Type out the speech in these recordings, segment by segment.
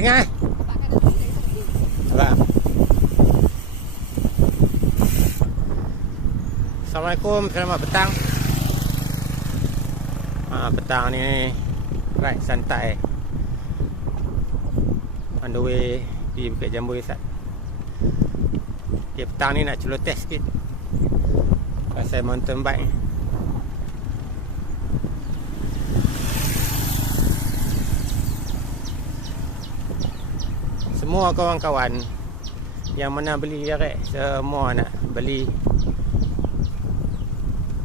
dengar Abang. Assalamualaikum, selamat petang. Petang ni ride santai on the way di Bukit Jambu Hisap. Okay, petang ni nak celoteh sikit pasal mountain bike ni. Semua kawan-kawan yang mana beli gerek, semua nak beli,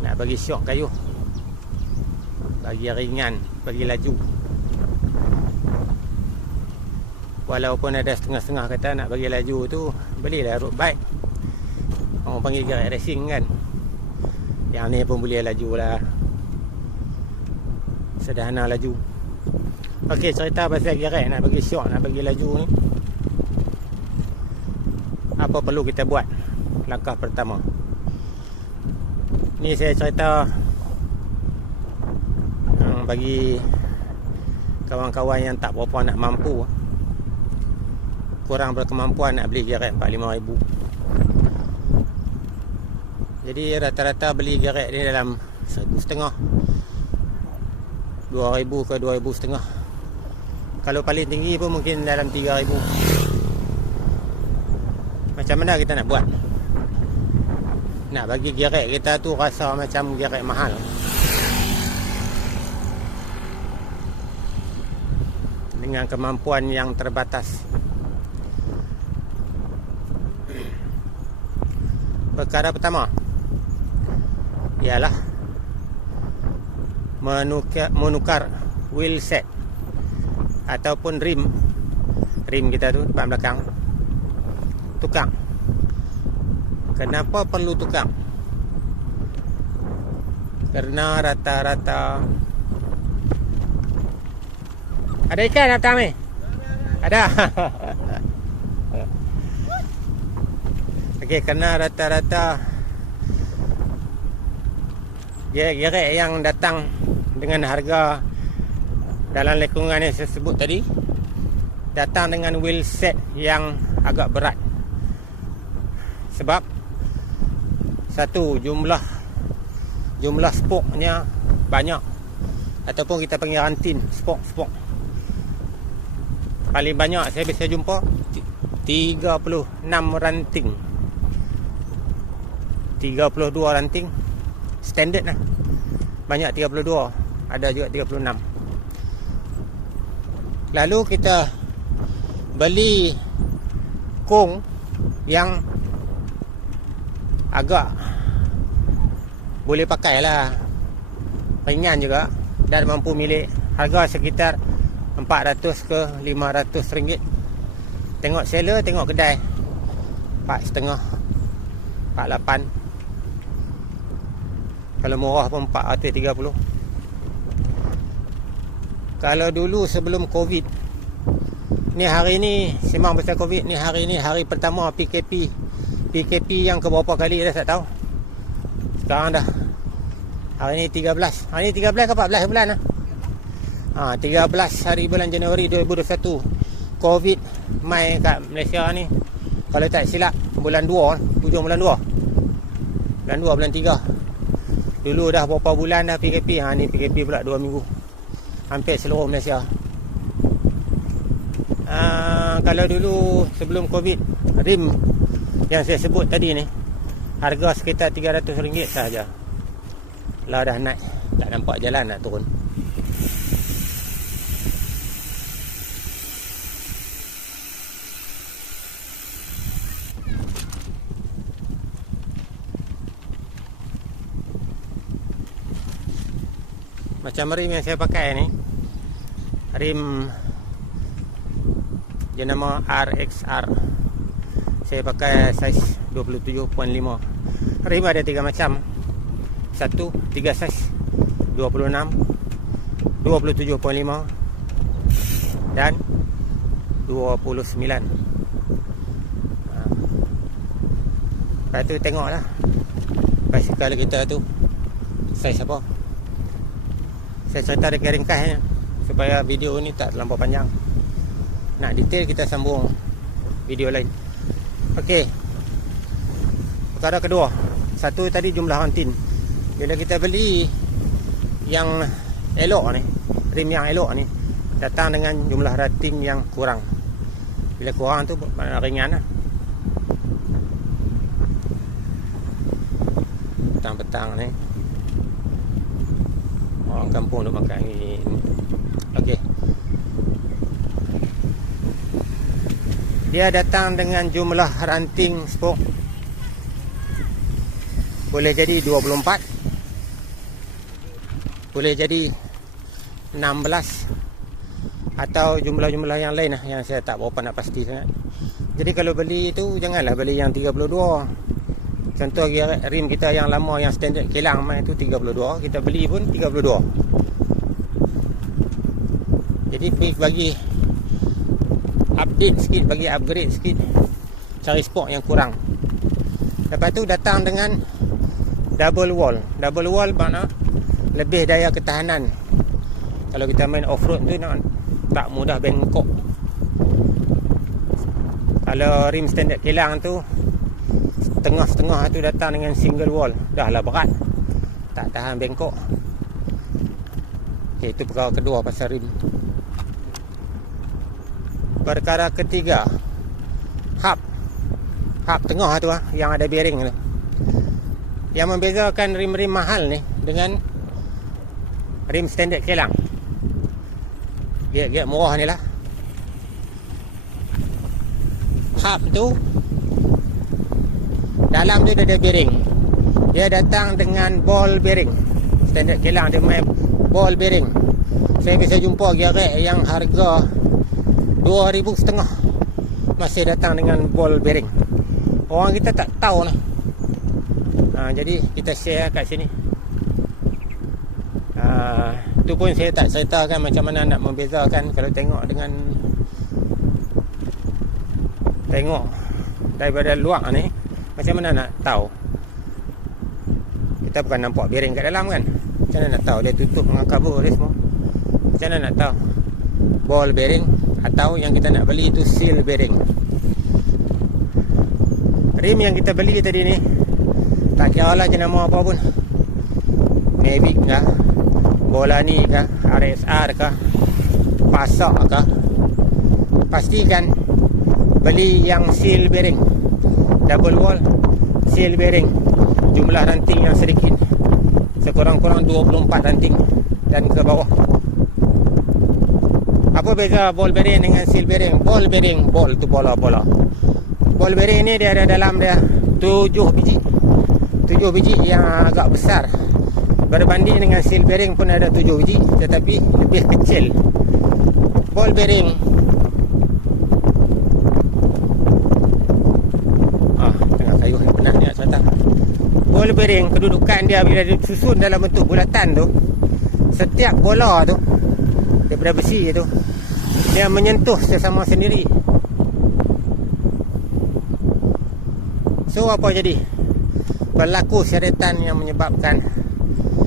nak bagi syok kayu, bagi ringan, bagi laju. Walaupun ada setengah-setengah kata nak bagi laju tu, belilah road bike. Orang panggil gerek racing kan. Yang ni pun boleh laju lah, sederhana laju. Okey, cerita pasal gerek nak bagi syok, nak bagi laju ni, apa perlu kita buat? Langkah pertama ni saya cerita bagi kawan-kawan yang tak berapa nak mampu, kurang berkemampuan nak beli gerek 4-5 ribu. Jadi rata-rata beli gerek ni dalam 1,500, 2,000 ke 2,500. Kalau paling tinggi pun mungkin dalam 3,000. Macam mana kita nak buat? Nak bagi gerek kita tu rasa macam gerek mahal. Dengan kemampuan yang terbatas. Perkara pertama ialah menukar wheel set ataupun rim kita tu depan belakang. Tukang. Kenapa perlu tukang? Kerana rata-rata ada ikan datang ni? Ada. Okey, kerana rata-rata gerek yang datang dengan harga dalam lingkungan yang saya sebut tadi, datang dengan wheel set yang agak berat. Sebab satu, jumlah spoknya banyak, ataupun kita panggil rantin, spok. Paling banyak saya biasa jumpa 36 ranting, 32 ranting standard lah. Banyak 32, ada juga 36. Lalu kita beli kong yang agak boleh pakai lah, ringan juga, dan mampu milik. Harga sekitar 400 ke 500 ringgit. Tengok seller, tengok kedai, 4,500, 48. Kalau murah pun 430. Kalau dulu sebelum Covid ni, hari ni sembang pasal Covid ni, hari ni hari pertama PKP yang keberapa kali dah tak tahu. Sekarang dah hari ni 13. Hari ni 13 ke 14 bulan lah. 13 hari bulan Januari 2021. Covid mai kat Malaysia ni, kalau tak silap bulan 2, hujung bulan 2. Bulan 2, bulan 3. Dulu dah berapa bulan dah PKP. Ni PKP pula 2 minggu. Hampir seluruh Malaysia. Kalau dulu sebelum Covid, rim yang saya sebut tadi ni harga sekitar RM300 sahaja. Lah dah naik, tak nampak jalan nak turun. Macam rim yang saya pakai ni, rim jenama RXR. Saya pakai saiz 27.5. Rim ada 3 macam. 3 saiz, 26, 27.5 dan 29. Lepas tu tengoklah basikal kita tu saiz apa. Saya cerita ringkas-ringkasnya supaya video ni tak terlampau panjang. Nak detail kita sambung video lain. Okey, perkara kedua, satu tadi jumlah ranting. Bila kita beli yang elok ni, rim yang elok ni, datang dengan jumlah ranting yang kurang. Bila kurang tu makna ringan lah. Petang-petang ni orang kampung duk makan ni. Okey, dia datang dengan jumlah ranting spoke boleh jadi 24, boleh jadi 16, atau jumlah-jumlah yang lain lah yang saya tak berapa nak pasti sangat. Jadi kalau beli tu janganlah beli yang 32. Contoh rim kita yang lama yang standard kilang main tu 32, kita beli pun 32. Jadi bagi update sikit, bagi upgrade sikit, cari spok yang kurang. Lepas tu datang dengan double wall. Double wall makna lebih daya ketahanan. Kalau kita main off-road tu tak mudah bengkok. Kalau rim standard kilang tu setengah-setengah tu datang dengan single wall, dah lah berat, tak tahan bengkok. Okay, itu perkara kedua pasal rim. Perkara ketiga, hub tengah tu lah, yang ada bearing tu. Yang membezakan rim-rim mahal ni dengan rim standard kilang, giat-giat murah ni lah. Hub tu dalam dia ada bearing. Dia datang dengan ball bearing. Standard kilang dia main ball bearing. Saya bisa jumpa gearek yang harga 2,500 masih datang dengan ball bearing. Orang kita tak tahu lah. Jadi kita share kat sini. Tu pun saya tak ceritakan macam mana nak membezakan. Kalau tengok daripada luar ni, macam mana nak tahu? Kita bukan nampak bearing kat dalam kan. Macam mana nak tahu? Dia tutup dengan cover dia semua. Macam mana nak tahu? Ball bearing atau yang kita nak beli itu seal bearing. Rim yang kita beli tadi ni, tak kira lah jenama apa pun, Mavic kah, Bolani kah, RSR kah, Pasak kah, pastikan beli yang seal bearing, double wall seal bearing. Jumlah ranting yang sedikit, sekurang-kurang 24 ranting dan ke bawah. Apa beza ball bearing dengan seal bearing? Ball bearing, ball tu bola-bola. Ball bearing ni dia ada dalam dia 7 biji. 7 biji yang agak besar. Berbanding dengan seal bearing pun ada 7 biji, tetapi lebih kecil. Ball bearing tengah kayu ni penat ni nak cerita. Ball bearing, kedudukan dia bila disusun dalam bentuk bulatan tu, setiap bola tu daripada besi tu, dia menyentuh sesama sendiri. So apa jadi? Berlaku seretan yang menyebabkan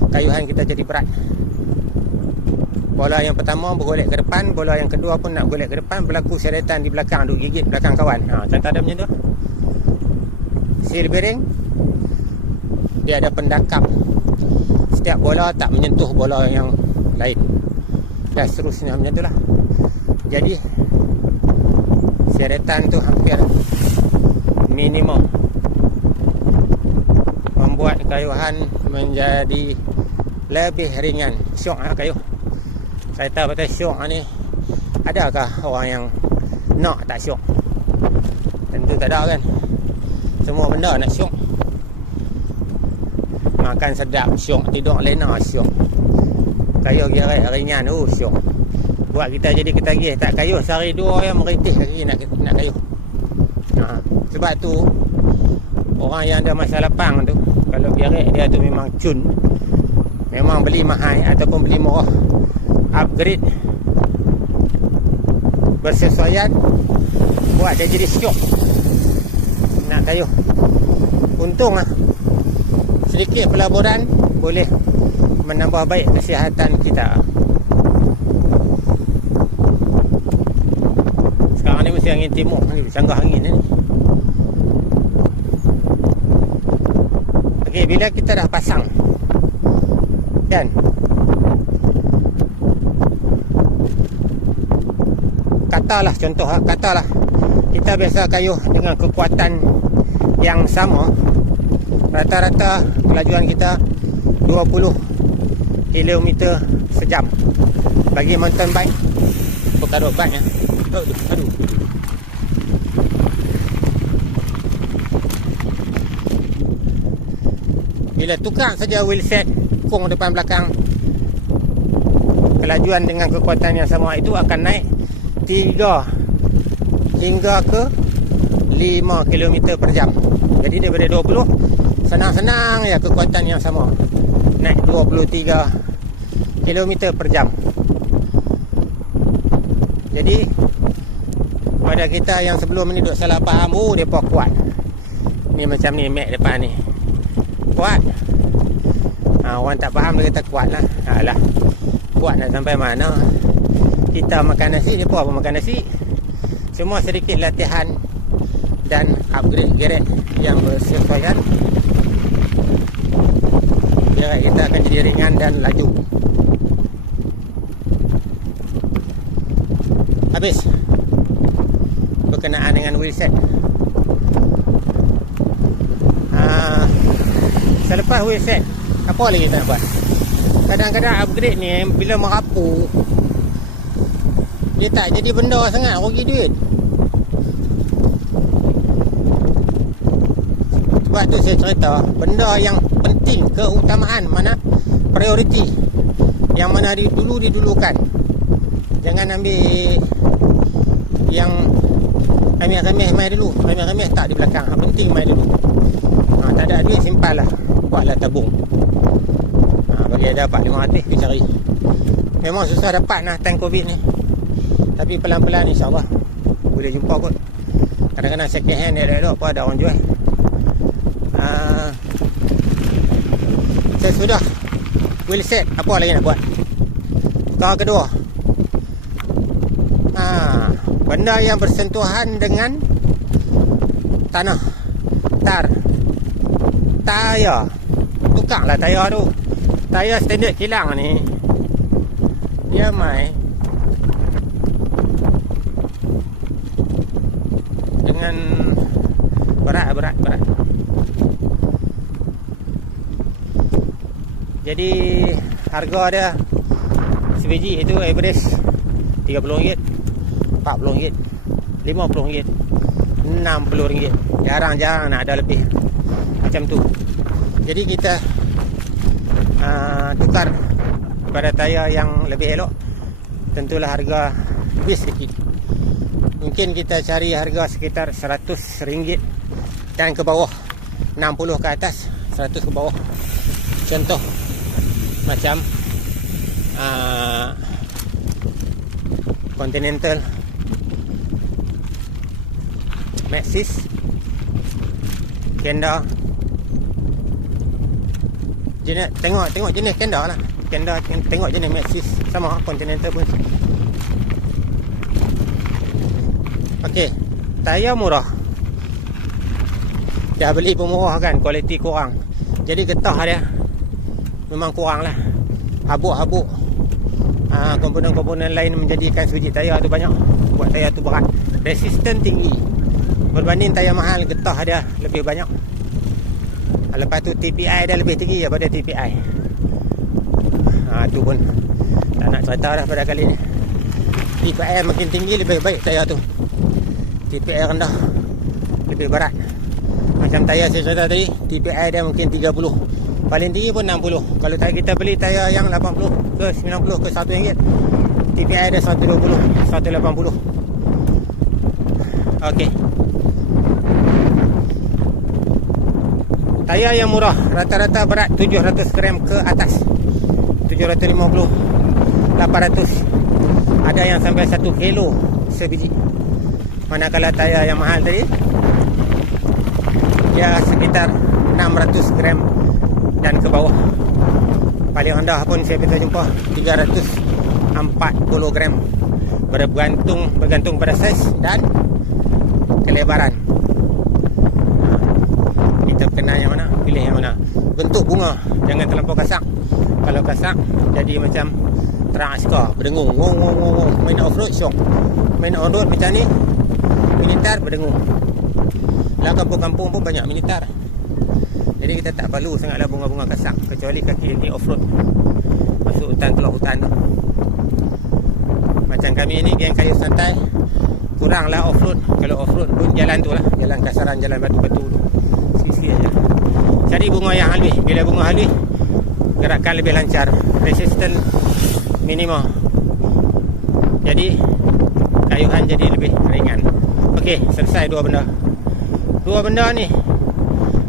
kayuhan kita jadi berat. Bola yang pertama bergolek ke depan, bola yang kedua pun nak golek ke depan, berlaku seretan di belakang, duk gigit belakang kawan. Contoh ada macam tu. Seal bearing, dia ada pendakap. Setiap bola tak menyentuh bola yang lain, dan seterusnya macam tu lah. Jadi seretan tu hampir minimum, membuat kayuhan menjadi lebih ringan. Syok lah kayu. Saya tahu betul syok ni. Adakah orang yang nak tak syok? Tentu tak ada kan. Semua benda nak syok. Makan sedap syok, tidur lena syok. Kayu gerai ringan syok. Buat kita jadi ketagih. Tak kayu sehari dua yang meritih lagi nak kayu. Sebab tu orang yang ada masalah pang tu, kalau gerai dia tu memang cun, memang beli mahal ataupun beli murah, upgrade bersesuaian, buat dia jadi syok nak kayu. Untung lah, sedikit pelaburan boleh menambah baik kesihatan kita. Cuaca angin timur ni, sanggah angin ni. Okey, bila kita dah pasang kan, katalah contoh, katalah kita biasa kayuh dengan kekuatan yang sama, rata-rata kelajuan kita 20 km sejam. Bagi mountain bike, perkara bike ya. Aduh. Bila tukar saja wheelset kung depan belakang, kelajuan dengan kekuatan yang sama itu akan naik 3 hingga ke 5 km per jam. Jadi daripada 20, senang-senang ya kekuatan yang sama, naik 23 km per jam. Jadi pada kita yang sebelum ni duk salah faham, oh depa kuat. Ni macam ni mat depan ni. Kuat. Orang tak faham dia kata kuat lah. Alah, kuat nak sampai mana? Kita makan nasi, depa pun makan nasi. Semua sedikit latihan dan upgrade gear yang bersesuaian, gear kita akan jadi ringan dan laju. Habis berkenaan dengan wheelset. Selepas wheelset, apa lagi kita nak buat? Kadang-kadang upgrade ni bila merapu, dia tak jadi benda sangat, rugi duit. Sebab tu saya cerita, benda yang penting, keutamaan, mana prioriti, yang mana didulukan. Jangan ambil yang remeh-remeh mai dulu. Remeh-remeh tak di belakang, yang penting mai dulu. Tak ada duit, simpan lah, buatlah tabung. Bagi ada dapat 500 pergi cari. Memang susah dapat lah time Covid ni, tapi pelan-pelan insyaAllah boleh jumpa kot. Kadang-kadang second hand elok-elok pun ada orang jual. Saya sudah wheelset, apa lagi nak buat? Perkara kedua, benda yang bersentuhan dengan tanah, tayar. Tukarlah tayar tu. Tayar standard kilang ni, dia mai dengan berat. Jadi harga dia sebiji itu average RM30, RM40, RM50, RM60. Jarang-jarang nak ada lebih macam tu. Jadi kita tukar kepada tayar yang lebih elok, tentulah harga lebih sedikit. Mungkin kita cari harga sekitar RM100 dan ke bawah, 60 ke atas, 100 ke bawah. Contoh macam Continental, Maxxis, Kenda. Tengok jenis Kenda lah. Kenda, tengok jenis Maxxis, sama Continental pun. Okey, tayar murah. Dah beli pun murah kan, kualiti kurang. Jadi getah dia memang kurang lah. Habuk-habuk, komponen-komponen lain menjadikan sebiji tayar tu banyak, buat tayar tu berat. Resisten tinggi. Berbanding tayar mahal, getah dia lebih banyak. Lepas tu TPI dia lebih tinggi daripada TPI. Tu pun tak nak cerita dah pada kali ni. TPI makin tinggi lebih baik tayar tu. TPI rendah lebih berat. Macam tayar saya cerita tadi, TPI dia mungkin 30, paling tinggi pun 60. Kalau kita beli tayar yang 80 ke 90 ke RM1, TPI dia 120, 180. Okey. Tayar yang murah rata-rata berat 700 gram ke atas, 750, 800. Ada yang sampai 1 kilo sebiji. Manakala tayar yang mahal tadi, dia sekitar 600 gram dan ke bawah. Paling rendah pun saya bisa jumpa 340 gram. Bergantung pada saiz dan kelebaran. Kita kena yang mana, pilih yang mana. Bentuk bunga jangan terlampau kasar. Kalau kasar jadi macam terang askar, berdengung, ngong ngong ngong. Main off-road syok. Main on-road macam ni, militer berdengung. Lah kampung-kampung pun banyak militer. Jadi kita tak perlu sangatlah bunga-bunga kasar, kecuali kaki ni off-road, masuk hutan, keluar hutan tu. Macam kami ni geng kayu santai, kuranglah off-road. Kalau off-road pun jalan tu lah, jalan kasaran, jalan batu-batu tu, sikit-sikit aja. Cari bunga yang halus. Bila bunga halus, gerakan lebih lancar, resisten minimum. Jadi kayuhan jadi lebih ringan. Okey, selesai dua benda. Dua benda ni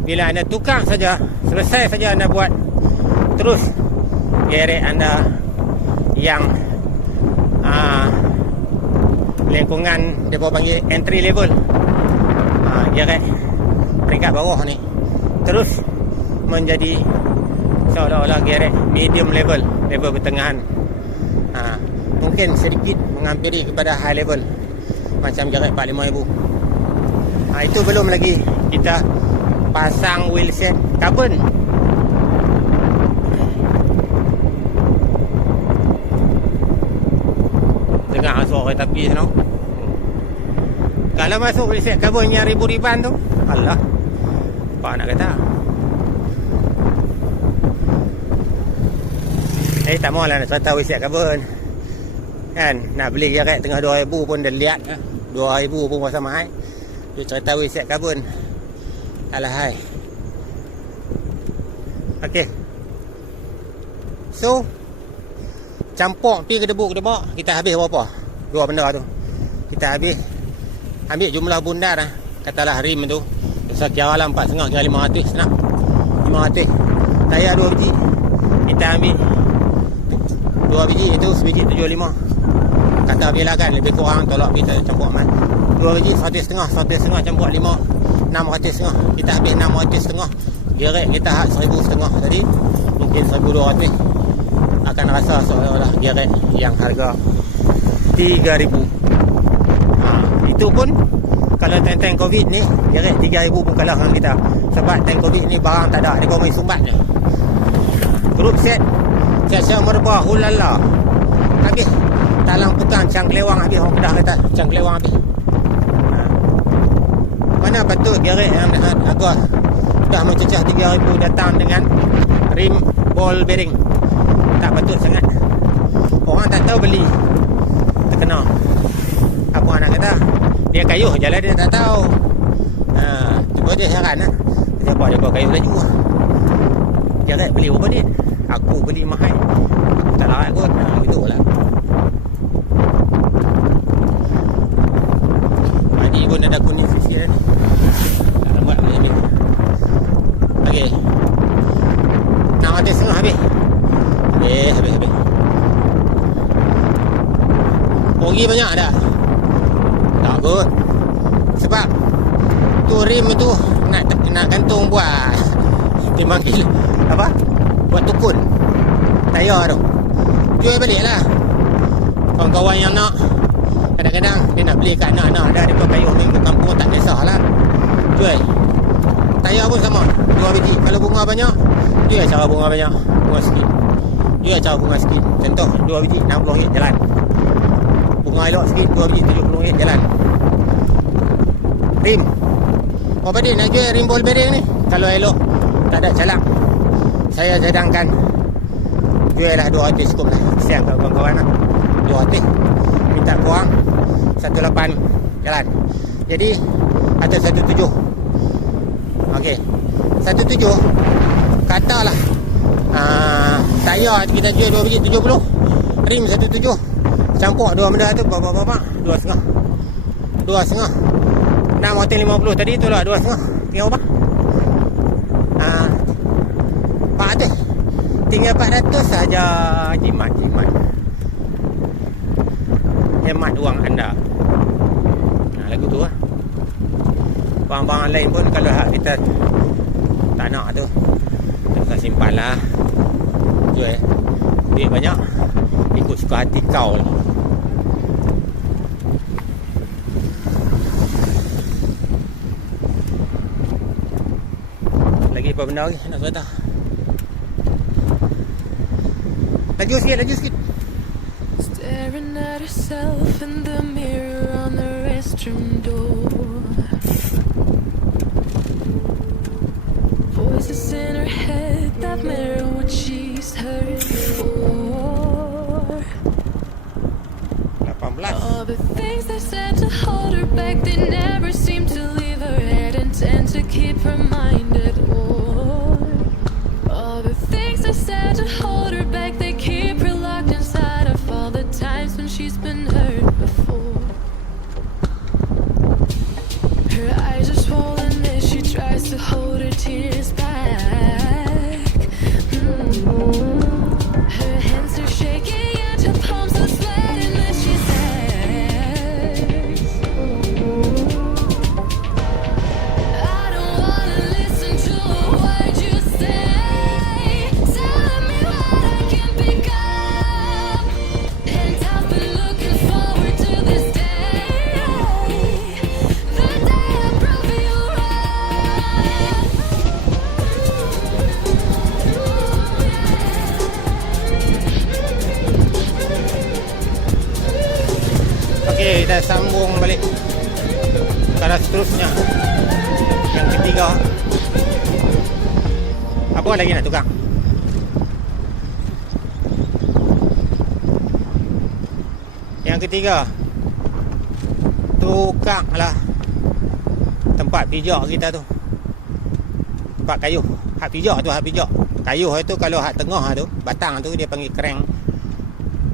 bila anda tukar saja, selesai saja anda buat, terus geret anda yang lingkungan dia panggil entry level, geret peringkat bawah ni, terus menjadi seolah-olah geret medium level, level pertengahan. Mungkin sedikit menghampiri kepada high level, macam geret 45,000. Itu belum lagi kita pasang wheelset carbon. Dengar suara kereta api sana. Kalau masuk wheelset carbon yang ribu-riban tu, alah, apa nak kata. Tak maulah nak cerita wheelset carbon kan. Nak beli geret tengah 2,000 pun dah lihat, 2,000 pun masa mahal. Dia cerita wheelset carbon, alahai. Okey, so campur pi kedebuk kita habis berapa? Dua benda tu kita habis. Ambil jumlah bundar lah. Katalah rim tu sekira lah 4,5 kira 500 nak 500. Tayar 2 biji, kita ambil 2 biji, itu sebiji 75. Kata bila kan lebih kurang, tolak kita campur aman. 2 biji 100.5 campur 5, 600.5. Kita habis 600.5. Geret kita hak 1,500 tadi, mungkin 1,200. Akan rasa seolah-olah geret yang harga 3,000. Itu pun kalau tank Covid ni, geret 3,000 pun kalah dengan kita. Sebab tank Covid ni barang tak ada, dia bawa main sumbat je. Group set siap merbah, hulala. Habis talang tukang cangkelewang habis. Orang Kedah kata cangkelewang habis. Mana patut geret yang agak dah mencecah 3,000 datang dengan rim ball bearing. Tak patut sangat. Orang tak tahu beli, terkena. Apa nak kata, dia kayuh je lah, dia tak tahu. Cuba dia heran lah. Dia buat kayuh laju lah. Geret beli berapa ni? Aku beli mahal, tak larat kot. Betul lah. Tadi pun ada kuning sisi dah ni. Tak lambat boleh ambil. Okey, 600.5 habis. Habis. Rugi banyak dah. Tak kot. Sebab tu rim tu nak gantung buat timbang kilo apa? Buat tukun tayar tu. Jual balik lah. Kawan-kawan yang nak, kadang-kadang dia nak beli kat anak-anak dah, dia kayuh ni ke kampung, tak kisah lah. Jual. Tayar pun sama, 2 biji. Kalau bunga banyak, jual cara bunga banyak, bunga sikit. Jual cara bunga sikit. Contoh 2 biji 60 ringgit jalan. Bunga elok sikit 2 biji 70 ringgit jalan. Rim. Apa dia nak jual rim ball bearing ni? Kalau elok, tak ada calak, saya sedangkan jual lah 200 cukup lah. Kesian kawan-kawan lah. 200 minta kurang 18 jalan. Jadi atau 17. Okey, 17 katalah tayar kita jual 2 biji 70, rim 17, campur dua benda tu berapa? 2,5 650 tadi tu lah, 2,5 tinggal berapa? 400. Tinggal 400 saja. Jimat hemat wang anda. Lagu tu lah. Barang-barang lain pun kalau hak kita tak nak tu, kita simpan lah. Jual duit banyak, ikut suka hati kau lah. Ni apa benda lagi nak kereta. Laju sikit. Staring at herself in the mirror on the restroom door. Voices in her head that mirror what she's heard before. 18. All the things they said to hold her back, they never seem to leave her head and tend to keep her mind at war. All the things they said to hold her back, they keep her locked inside of all the times when she's been hurt before. Her eyes are swollen as she tries to hold her tears back. Her hands are shaking and her palms are sweating as she says, I don't wanna listen to a word you say, telling me what I can become. And I've been looking forward to this day, the day I prove you Okey, kita sambung balik ke arah seterusnya. Yang ketiga. Apa lagi nak tukar? Yang ketiga, tukarlah tempat pijak kita tu. Tempat kayu. Hak pijak tu, hak pijak. Kayu tu kalau hak tengah tu, batang tu dia panggil crank.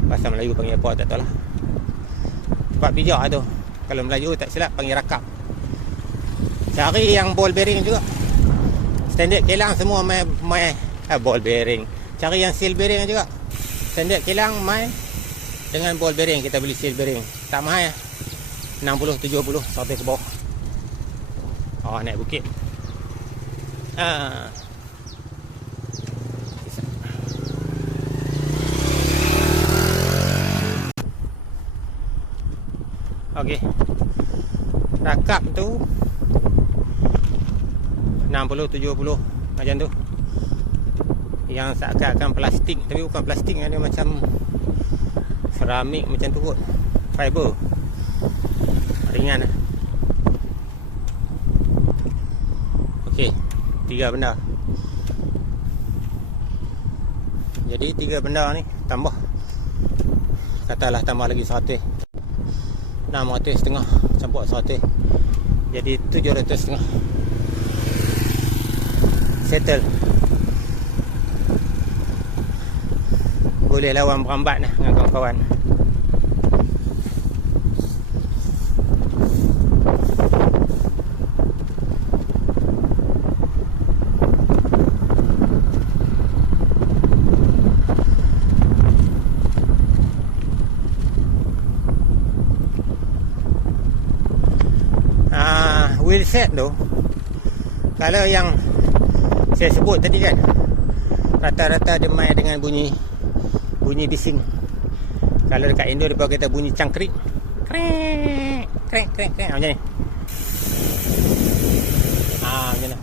Bahasa Melayu panggil apa tak tahu lah. Tempat pijak tu, kalau Melayu tak silap panggil rakap. Cari yang ball bearing juga. Standard kilang semua mai ball bearing. Cari yang seal bearing juga. Standard kilang mai dengan ball bearing, kita beli seal bearing. Tak mahal 60, 70 sampai ke bawah. Oh, naik bukit. Okey. Rakap tu 60, 70 macam tu. Yang seakan-akan plastik, tapi bukan plastik, dia macam keramik macam tu kot. Fiber. Ringan. Okey, 3 benda. Jadi 3 benda ni tambah. Katalah tambah lagi 100. 600.5 campur 100. Jadi 700.5. Settle. Boleh lawan berambat lah dengan kawan-kawan. Wheel set tu, kalau yang saya sebut tadi kan, rata-rata dia main dengan bunyi bising. Kalau dekat Indo dia kata bunyi cangkrik, krek macam ni. Macam ni.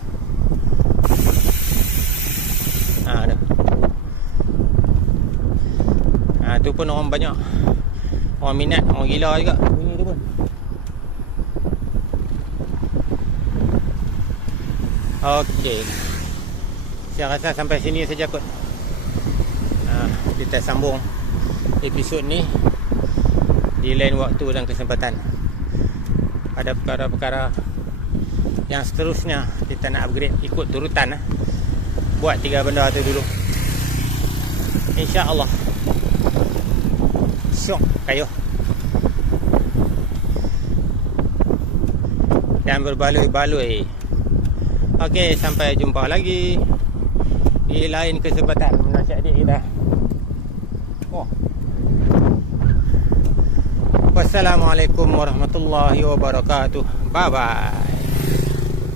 Tu pun orang banyak, orang minat, orang gila juga bunyi tu pun. Okey, saya rasa sampai sini saja kot. Kita sambung episod ni di lain waktu dan kesempatan. Ada perkara-perkara yang seterusnya kita nak upgrade ikut turutan. Buat 3 benda tu dulu, InsyaAllah. Syok kayu dan berbaloi-baloi. Okey, sampai jumpa lagi di lain kesempatan. Menasihat adik kita. Wassalamualaikum warahmatullahi wabarakatuh. Bye bye.